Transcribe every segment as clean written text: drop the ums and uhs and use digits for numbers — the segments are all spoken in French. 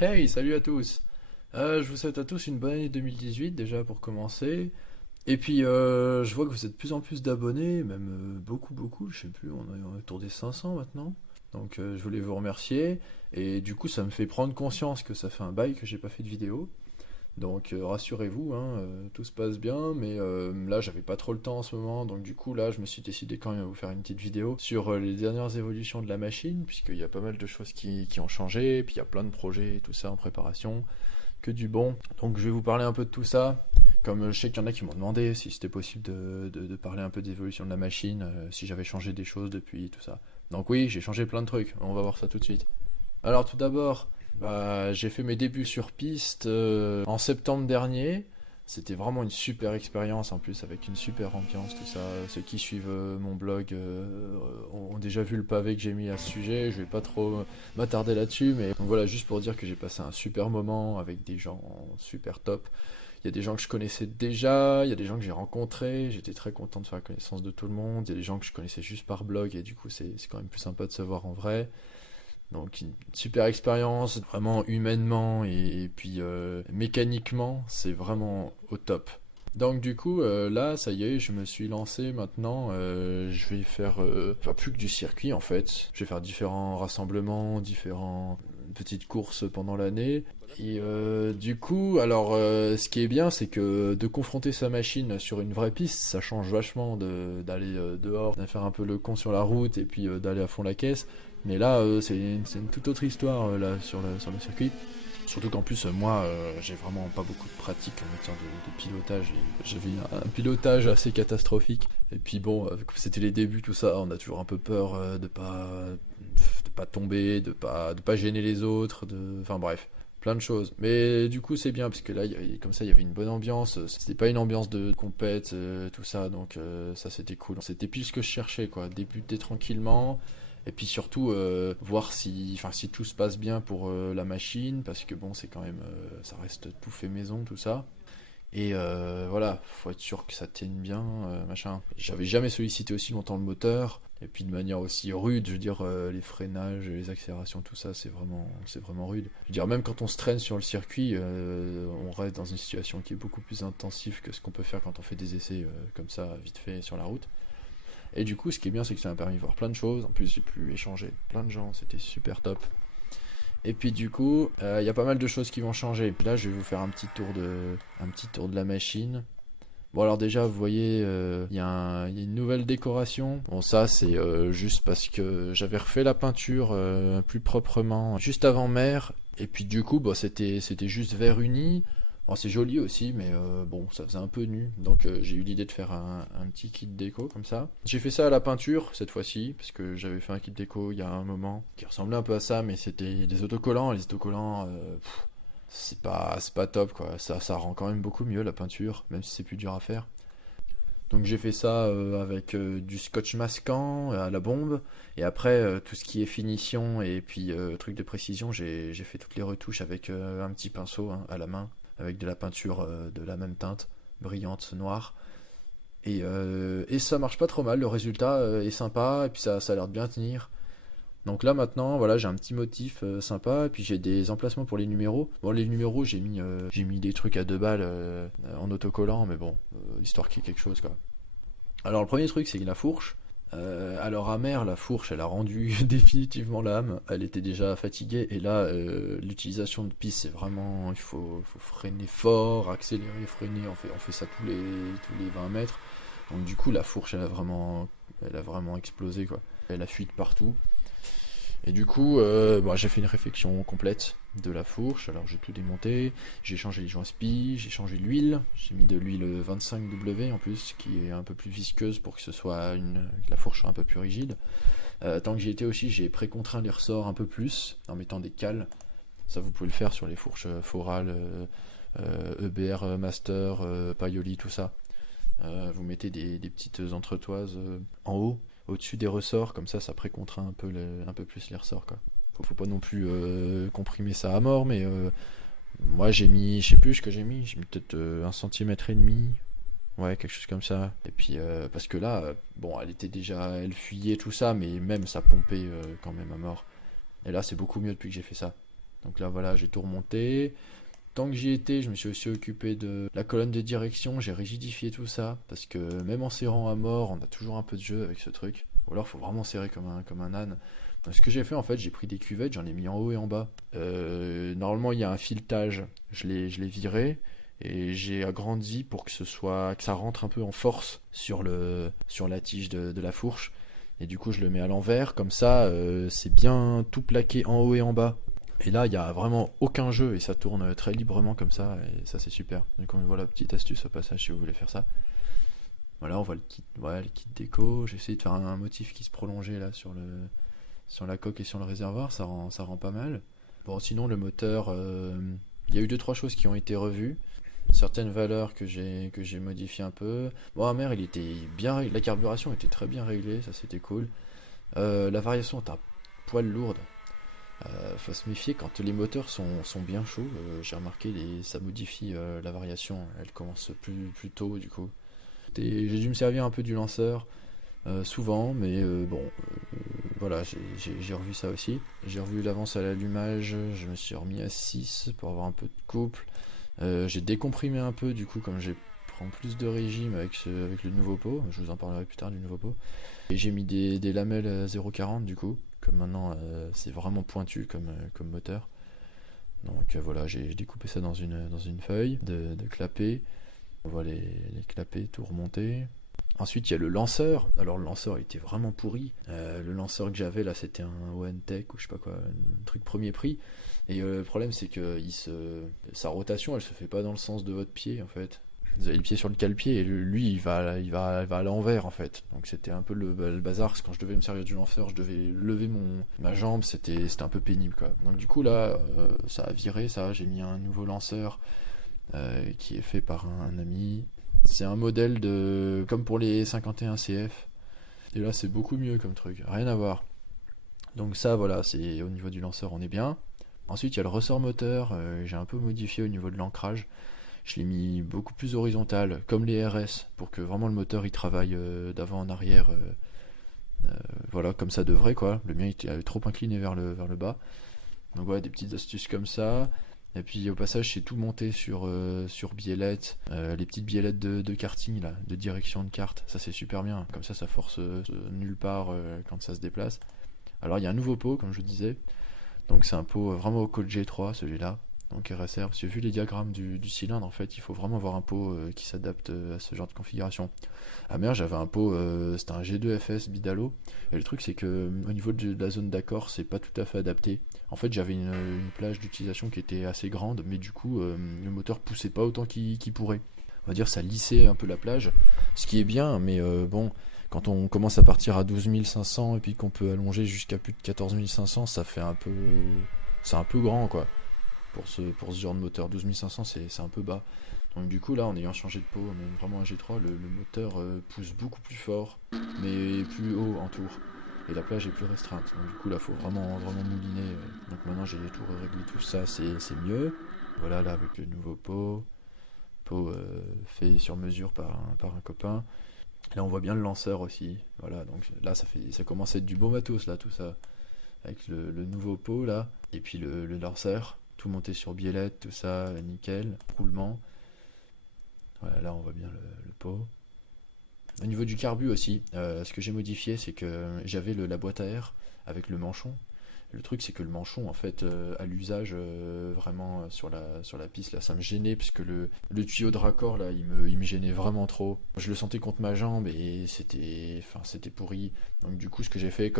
Hey, salut à tous. Je vous souhaite à tous une bonne année 2018 déjà pour commencer. Et puis je vois que vous êtes de plus en plus d'abonnés, même beaucoup, je sais plus, on est autour des 500 maintenant. Donc je voulais vous remercier. Et du coup ça me fait prendre conscience que ça fait un bail que j'ai pas fait de vidéo. Donc rassurez-vous, hein, tout se passe bien, mais là j'avais pas trop le temps en ce moment, donc du coup là je me suis décidé quand même à vous faire une petite vidéo sur les dernières évolutions de la machine, puisqu'il y a pas mal de choses qui ont changé, et puis il y a plein de projets et tout ça en préparation, que du bon. Donc je vais vous parler un peu de tout ça, comme je sais qu'il y en a qui m'ont demandé si c'était possible de parler un peu d'évolution de la machine, si j'avais changé des choses depuis, tout ça. Donc oui, j'ai changé plein de trucs, on va voir ça tout de suite. Alors tout d'abord, j'ai fait mes débuts sur piste en septembre dernier. C'était vraiment une super expérience en plus avec une super ambiance, tout ça. Ceux qui suivent mon blog ont déjà vu le pavé que j'ai mis à ce sujet. Je vais pas trop m'attarder là-dessus, mais donc voilà, juste pour dire que j'ai passé un super moment avec des gens super top. Il y a des gens que je connaissais déjà, il y a des gens que j'ai rencontrés. J'étais très content de faire la connaissance de tout le monde. Il y a des gens que je connaissais juste par blog et du coup c'est quand même plus sympa de se voir en vrai. Donc une super expérience, vraiment humainement et puis mécaniquement, c'est vraiment au top. Donc du coup, là, ça y est, je me suis lancé maintenant. Je vais faire pas plus que du circuit en fait. Je vais faire différents rassemblements, différentes petites courses pendant l'année. Et du coup, alors, ce qui est bien, c'est que de confronter sa machine sur une vraie piste, ça change vachement d'aller dehors, de faire un peu le con sur la route et puis d'aller à fond la caisse. Mais là, c'est une toute autre histoire là sur le circuit. Surtout qu'en plus, moi, j'ai vraiment pas beaucoup de pratique en matière de pilotage. Et j'avais un pilotage assez catastrophique. Et puis bon, c'était les débuts, tout ça, on a toujours un peu peur de pas tomber, de pas gêner les autres, enfin bref, plein de choses. Mais du coup, c'est bien parce que là, comme ça, il y avait une bonne ambiance. C'était pas une ambiance de compète, tout ça, donc ça, c'était cool. C'était pile ce que je cherchais, quoi. Débuter tranquillement. Et puis surtout, voir si tout se passe bien pour la machine, parce que bon, c'est quand même, ça reste tout fait maison, tout ça. Et voilà, faut être sûr que ça tienne bien, machin. J'avais jamais sollicité aussi longtemps le moteur, et puis de manière aussi rude, je veux dire, les freinages, les accélérations, tout ça, c'est vraiment rude. Je veux dire, même quand on se traîne sur le circuit, on reste dans une situation qui est beaucoup plus intensive que ce qu'on peut faire quand on fait des essais comme ça, vite fait, sur la route. Et du coup, ce qui est bien, c'est que ça m'a permis de voir plein de choses. En plus, j'ai pu échanger avec plein de gens, c'était super top. Et puis du coup, il y a pas mal de choses qui vont changer. Là, je vais vous faire un petit tour de la machine. Bon alors déjà, vous voyez, il y a une nouvelle décoration. Bon ça, c'est juste parce que j'avais refait la peinture plus proprement juste avant mer. Et puis du coup, bah, c'était juste vert uni. Bon, c'est joli aussi, mais bon, ça faisait un peu nu. Donc j'ai eu l'idée de faire un petit kit déco comme ça. J'ai fait ça à la peinture cette fois-ci, parce que j'avais fait un kit déco il y a un moment qui ressemblait un peu à ça, mais c'était des autocollants. Et les autocollants, c'est pas top quoi. Ça rend quand même beaucoup mieux la peinture, même si c'est plus dur à faire. Donc j'ai fait ça avec du scotch masquant à la bombe. Et après, tout ce qui est finition et puis truc de précision, j'ai fait toutes les retouches avec un petit pinceau hein, à la main, avec de la peinture de la même teinte, brillante, noire. Et ça marche pas trop mal, le résultat est sympa, et puis ça a l'air de bien tenir. Donc là maintenant, voilà, j'ai un petit motif sympa, et puis j'ai des emplacements pour les numéros. Bon, les numéros, j'ai mis des trucs à 2 balles en autocollant, mais bon, histoire qu'il y ait quelque chose quoi. Alors le premier truc, c'est que la fourche. Alors à mer, la fourche, elle a rendu définitivement l'âme. Elle était déjà fatiguée, et là, l'utilisation de piste, c'est vraiment, faut freiner fort, accélérer, freiner. On fait ça tous les 20 mètres. Donc du coup, la fourche, elle a vraiment explosé quoi. Elle a fuite partout. Et du coup, j'ai fait une réflexion complète de la fourche. Alors j'ai tout démonté, j'ai changé les joints spi, j'ai changé l'huile, j'ai mis de l'huile 25W en plus, qui est un peu plus visqueuse pour que que la fourche soit un peu plus rigide. Tant que j'y étais aussi, j'ai pré-contraint les ressorts un peu plus en mettant des cales. Ça, vous pouvez le faire sur les fourches Foral, EBR Master, Paioli, tout ça. Vous mettez des petites entretoises en haut, au-dessus des ressorts, comme ça pré-contraint un peu plus les ressorts, quoi. Faut pas non plus comprimer ça à mort, mais moi j'ai mis, je sais plus ce que j'ai mis peut-être 1 cm et demi, ouais, quelque chose comme ça. Et puis parce que là, bon, elle fuyait tout ça, mais même ça pompait quand même à mort. Et là, c'est beaucoup mieux depuis que j'ai fait ça. Donc là voilà, j'ai tout remonté. Tant que j'y étais, je me suis aussi occupé de la colonne de direction, j'ai rigidifié tout ça, parce que même en serrant à mort, on a toujours un peu de jeu avec ce truc. Ou alors faut vraiment serrer comme un âne. Donc, ce que j'ai fait en fait, j'ai pris des cuvettes, j'en ai mis en haut et en bas. Normalement il y a un filetage, je l'ai viré, et j'ai agrandi pour que que ça rentre un peu en force sur la tige de la fourche. Et du coup je le mets à l'envers, comme ça c'est bien tout plaqué en haut et en bas. Et là, il n'y a vraiment aucun jeu et ça tourne très librement comme ça, et ça c'est super. Donc voilà, petite astuce au passage si vous voulez faire ça. Voilà, on voit le kit déco. J'ai essayé de faire un motif qui se prolongeait là sur la coque et sur le réservoir, ça rend pas mal. Bon, sinon le moteur, il y a eu deux trois choses qui ont été revues, certaines valeurs que j'ai modifiées un peu. Bon, Amer, il était bien, la carburation était très bien réglée, ça c'était cool. La variation est un poil lourde. Faut se méfier quand les moteurs sont bien chauds. J'ai remarqué, ça modifie la variation. Elle commence plus tôt du coup. J'ai dû me servir un peu du lanceur souvent, mais bon, voilà, j'ai revu ça aussi. J'ai revu l'avance à l'allumage. Je me suis remis à 6 pour avoir un peu de couple. J'ai décomprimé un peu du coup, comme j'ai prends plus de régime avec le nouveau pot. Je vous en parlerai plus tard du nouveau pot. Et j'ai mis des lamelles 0,40 du coup. Comme maintenant c'est vraiment pointu comme moteur. Donc voilà, j'ai découpé ça dans une feuille de clapet. On voit les clapets tout remonter. Ensuite il y a le lanceur. Alors le lanceur il était vraiment pourri. Le lanceur que j'avais là c'était un ONTech ou je sais pas quoi, un truc premier prix. Et le problème c'est que sa rotation elle se fait pas dans le sens de votre pied en fait. Vous avez le pied sur le cale-pied et lui il va à l'envers en fait. Donc c'était un peu le bazar, parce que quand je devais me servir du lanceur, je devais lever ma jambe, c'était un peu pénible quoi. Donc du coup là ça a viré ça, j'ai mis un nouveau lanceur qui est fait par un ami. C'est un modèle comme pour les 51 CF. Et là c'est beaucoup mieux comme truc, rien à voir. Donc ça voilà, c'est au niveau du lanceur on est bien. Ensuite il y a le ressort moteur, j'ai un peu modifié au niveau de l'ancrage. Je l'ai mis beaucoup plus horizontal, comme les RS, pour que vraiment le moteur il travaille d'avant en arrière. Voilà, comme ça devrait quoi. Le mien il était trop incliné vers le bas. Donc voilà, des petites astuces comme ça. Et puis au passage, j'ai tout monté sur biellettes, les petites biellettes de karting là, de direction de carte. Ça c'est super bien. Comme ça force nulle part quand ça se déplace. Alors il y a un nouveau pot, comme je vous disais. Donc c'est un pot vraiment au code G3 celui-là. Donc RSR, parce que vu les diagrammes du cylindre, en fait, il faut vraiment avoir un pot qui s'adapte à ce genre de configuration. À mer, j'avais un pot, c'était un G2FS Bidalo, et le truc c'est que au niveau de la zone d'accord, c'est pas tout à fait adapté. En fait, j'avais une plage d'utilisation qui était assez grande, mais du coup, le moteur poussait pas autant qu'il pourrait. On va dire ça lissait un peu la plage, ce qui est bien, mais bon, quand on commence à partir à 12 500 et puis qu'on peut allonger jusqu'à plus de 14 500, ça fait un peu, c'est un peu grand quoi. Pour ce genre de moteur, 12 500 c'est un peu bas. Donc du coup là en ayant changé de pot, même vraiment un G3, le moteur pousse beaucoup plus fort mais plus haut en tour. Et la plage est plus restreinte. Donc du coup là faut vraiment mouliner. Donc maintenant j'ai tout réglé tout ça, c'est mieux. Voilà là avec le nouveau pot fait sur mesure par un copain. Là on voit bien le lanceur aussi. Voilà, donc là ça commence à être du beau matos là tout ça. Avec le nouveau pot là. Et puis le lanceur. Tout monté sur biellette, tout ça, nickel, roulement. Voilà, là on voit bien le pot. Au niveau du carbu aussi, ce que j'ai modifié, c'est que j'avais la boîte à air avec le manchon. Le truc, c'est que le manchon, en fait, à l'usage, vraiment sur la piste, là, ça me gênait, puisque le tuyau de raccord, là, il me gênait vraiment trop. Je le sentais contre ma jambe et c'était pourri. Donc, du coup, ce que j'ai fait,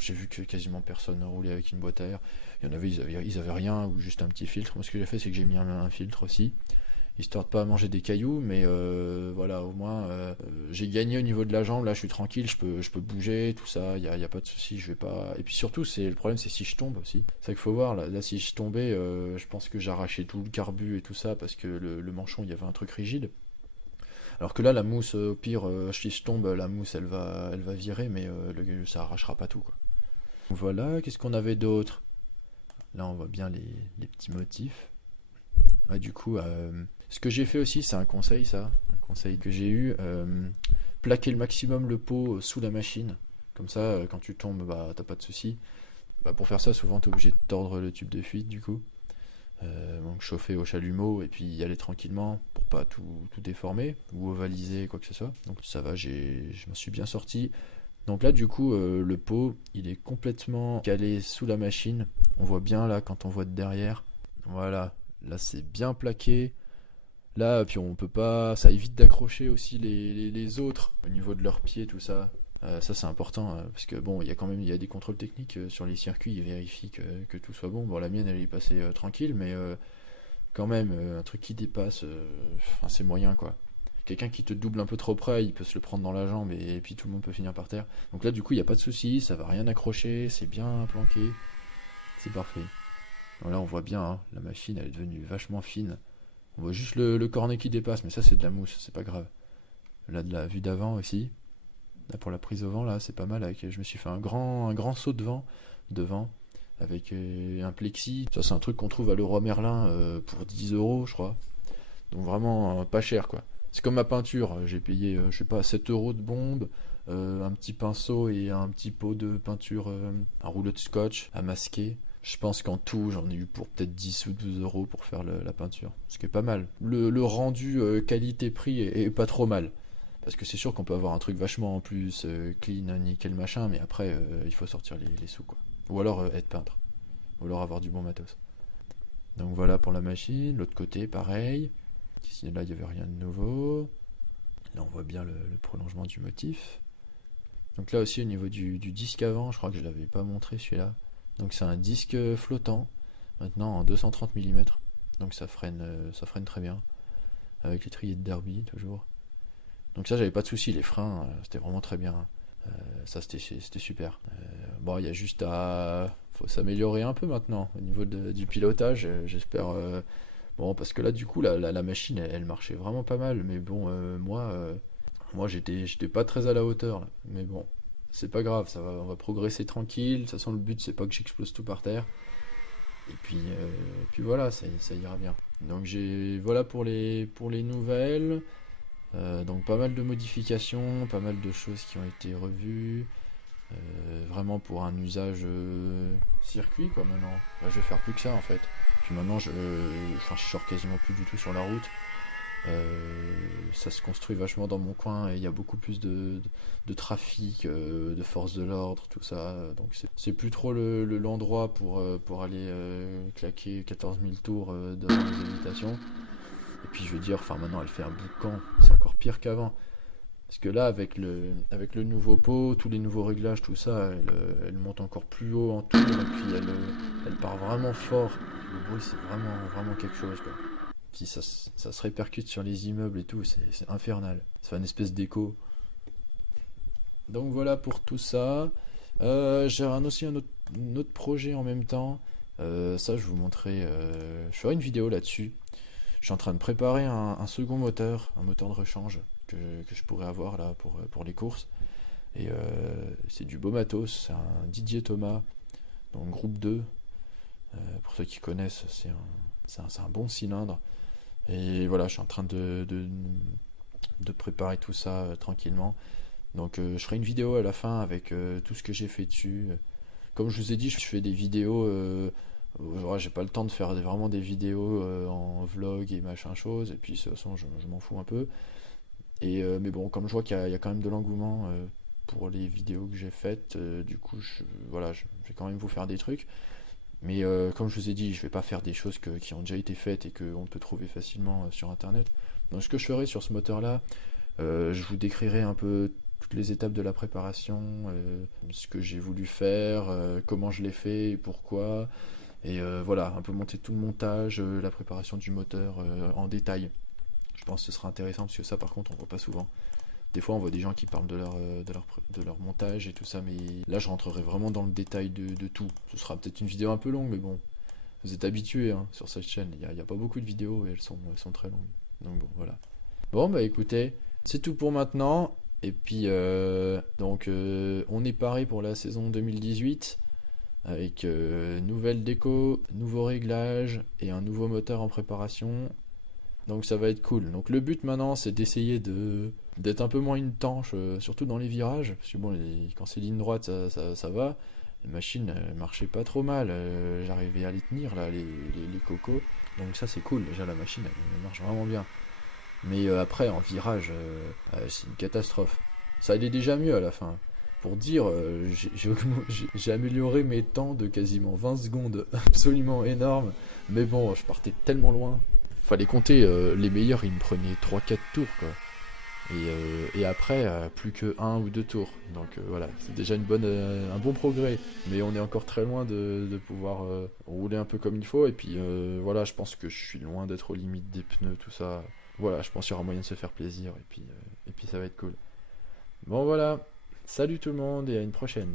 j'ai vu que quasiment personne ne roulait avec une boîte à air. Il y en avait, ils avaient rien, ou juste un petit filtre. Moi, ce que j'ai fait, c'est que j'ai mis un filtre aussi, histoire de pas manger des cailloux, mais voilà, au moins j'ai gagné au niveau de la jambe. Là je suis tranquille, je peux bouger, tout ça, y a pas de souci, je vais pas. Et puis surtout le problème c'est si je tombe aussi, c'est ça qu'il faut voir. Là si je tombais, je pense que j'arrachais tout le carbu et tout ça, parce que le manchon il y avait un truc rigide, alors que là la mousse, au pire, si je tombe, la mousse elle va virer, mais ça arrachera pas tout quoi. Voilà, qu'est-ce qu'on avait d'autre? Là on voit bien les petits motifs. Ouais, du coup, ce que j'ai fait aussi, c'est un conseil que j'ai eu, plaquer le maximum le pot sous la machine, comme ça, quand tu tombes, bah t'as pas de souci. Bah, pour faire ça, souvent t'es obligé de tordre le tube de fuite du coup. Donc chauffer au chalumeau et puis y aller tranquillement pour pas tout déformer ou ovaliser quoi que ce soit. Donc ça va, je m'en suis bien sorti. Donc là du coup le pot il est complètement calé sous la machine. On voit bien là quand on voit de derrière. Voilà, là c'est bien plaqué. Là puis on peut pas, ça évite d'accrocher aussi les autres au niveau de leurs pieds tout ça. Ça c'est important parce que bon il y a des contrôles techniques sur les circuits, ils vérifient que tout soit bon. Bon la mienne elle est passée tranquille mais quand même un truc qui dépasse, enfin, c'est moyen quoi. Quelqu'un qui te double un peu trop près, il peut se le prendre dans la jambe et puis tout le monde peut finir par terre. Donc là du coup il n'y a pas de souci, ça va rien accrocher, c'est bien planqué, c'est parfait. Voilà on voit bien, hein, la machine elle est devenue vachement fine. On voit juste le cornet qui dépasse mais ça c'est de la mousse, c'est pas grave. Là de la vue d'avant aussi. Là, pour la prise au vent, là, c'est pas mal. Je me suis fait un grand saut de vent devant avec un plexi. Ça, c'est un truc qu'on trouve à Leroy Merlin pour 10 euros, je crois. Donc vraiment pas cher, quoi. C'est comme ma peinture. J'ai payé, je sais pas, 7 euros de bombe, un petit pinceau et un petit pot de peinture, un rouleau de scotch à masquer. Je pense qu'en tout, j'en ai eu pour peut-être 10 ou 12 euros pour faire la peinture. Ce qui est pas mal. Le rendu qualité-prix est pas trop mal. Parce que c'est sûr qu'on peut avoir un truc vachement en plus clean, nickel, machin, mais après, il faut sortir les sous, quoi. Ou alors être peintre. Ou alors avoir du bon matos. Donc voilà pour la machine. L'autre côté, pareil. Ici, là, il n'y avait rien de nouveau. Là, on voit bien le prolongement du motif. Donc là aussi, au niveau du disque avant, je crois que je ne l'avais pas montré celui-là. Donc c'est un disque flottant, maintenant en 230 mm. Donc ça freine très bien. Avec l'étrier de Derby, toujours. Donc ça j'avais pas de soucis, les freins c'était vraiment très bien. Ça c'était super. Bon il y a juste faut s'améliorer un peu maintenant au niveau du pilotage, j'espère. Bon parce que là du coup la machine elle marchait vraiment pas mal, mais bon moi j'étais pas très à la hauteur là. Mais bon c'est pas grave, on va progresser tranquille. De toute façon le but c'est pas que j'explose tout par terre. Et puis voilà, ça ira bien. Donc voilà pour les nouvelles. Donc pas mal de modifications, pas mal de choses qui ont été revues, vraiment pour un usage circuit quoi maintenant. Là, je vais faire plus que ça en fait. Puis maintenant je sors quasiment plus du tout sur la route. Ça se construit vachement dans mon coin et il y a beaucoup plus de trafic, de force de l'ordre, tout ça. Donc c'est plus trop l'endroit pour aller claquer 14 000 tours devant les habitations. Et puis je veux dire, enfin maintenant elle fait un boucan, c'est encore pire qu'avant. Parce que là avec le nouveau pot, tous les nouveaux réglages, tout ça, elle monte encore plus haut en tour et puis elle part vraiment fort. Le bruit c'est vraiment quelque chose quoi. Puis ça se répercute sur les immeubles et tout, c'est infernal. Ça fait une espèce d'écho. Donc voilà pour tout ça. J'ai aussi un autre projet en même temps. Ça je vous montrerai, je ferai une vidéo là-dessus. Je suis en train de préparer un second moteur, un moteur de rechange que je pourrais avoir là pour les courses. Et c'est du beau matos, c'est un Didier Thomas, donc groupe 2. Pour ceux qui connaissent, c'est un bon cylindre. Et voilà, je suis en train de préparer tout ça tranquillement. Donc je ferai une vidéo à la fin avec tout ce que j'ai fait dessus. Comme je vous ai dit, je fais des vidéos. Ouais, j'ai pas le temps de faire vraiment des vidéos en vlog et machin chose. Et puis de toute façon, je m'en fous un peu. Mais bon, comme je vois qu'il y a quand même de l'engouement pour les vidéos que j'ai faites, du coup, voilà, je vais quand même vous faire des trucs. Mais comme je vous ai dit, je vais pas faire des choses qui ont déjà été faites et qu'on peut trouver facilement sur internet. Donc ce que je ferai sur ce moteur là, je vous décrirai un peu toutes les étapes de la préparation, ce que j'ai voulu faire, comment je l'ai fait et pourquoi. Et voilà, un peu monter tout le montage, la préparation du moteur en détail. Je pense que ce sera intéressant parce que ça par contre on voit pas souvent. Des fois on voit des gens qui parlent de leur montage et tout ça, mais là je rentrerai vraiment dans le détail de tout. Ce sera peut-être une vidéo un peu longue, mais bon, vous êtes habitués hein, sur cette chaîne, il y a pas beaucoup de vidéos et elles sont très longues. Donc bon, voilà. Bon bah écoutez, c'est tout pour maintenant. Et puis on est paré pour la saison 2018 avec nouvelle déco, nouveaux réglages et un nouveau moteur en préparation. Donc ça va être cool. Donc le but maintenant c'est d'essayer d'être un peu moins une tanche, surtout dans les virages. Parce que bon, quand c'est ligne droite ça va. la machine marchait pas trop mal. J'arrivais à les tenir, là, les cocos. Donc ça, c'est cool. Déjà, la machine, elle marche vraiment bien. Mais après, en virage, c'est une catastrophe. Ça allait déjà mieux à la fin. Pour dire, j'ai amélioré mes temps de quasiment 20 secondes. Absolument énorme. Mais bon, je partais tellement loin. Fallait compter, les meilleurs, ils me prenaient 3-4 tours, quoi. Et après, plus que un ou deux tours. Donc voilà, c'est déjà un bon progrès. Mais on est encore très loin de pouvoir rouler un peu comme il faut. Et puis voilà, je pense que je suis loin d'être aux limites des pneus, tout ça. Voilà, je pense qu'il y aura moyen de se faire plaisir. Et puis ça va être cool. Bon voilà, salut tout le monde et à une prochaine.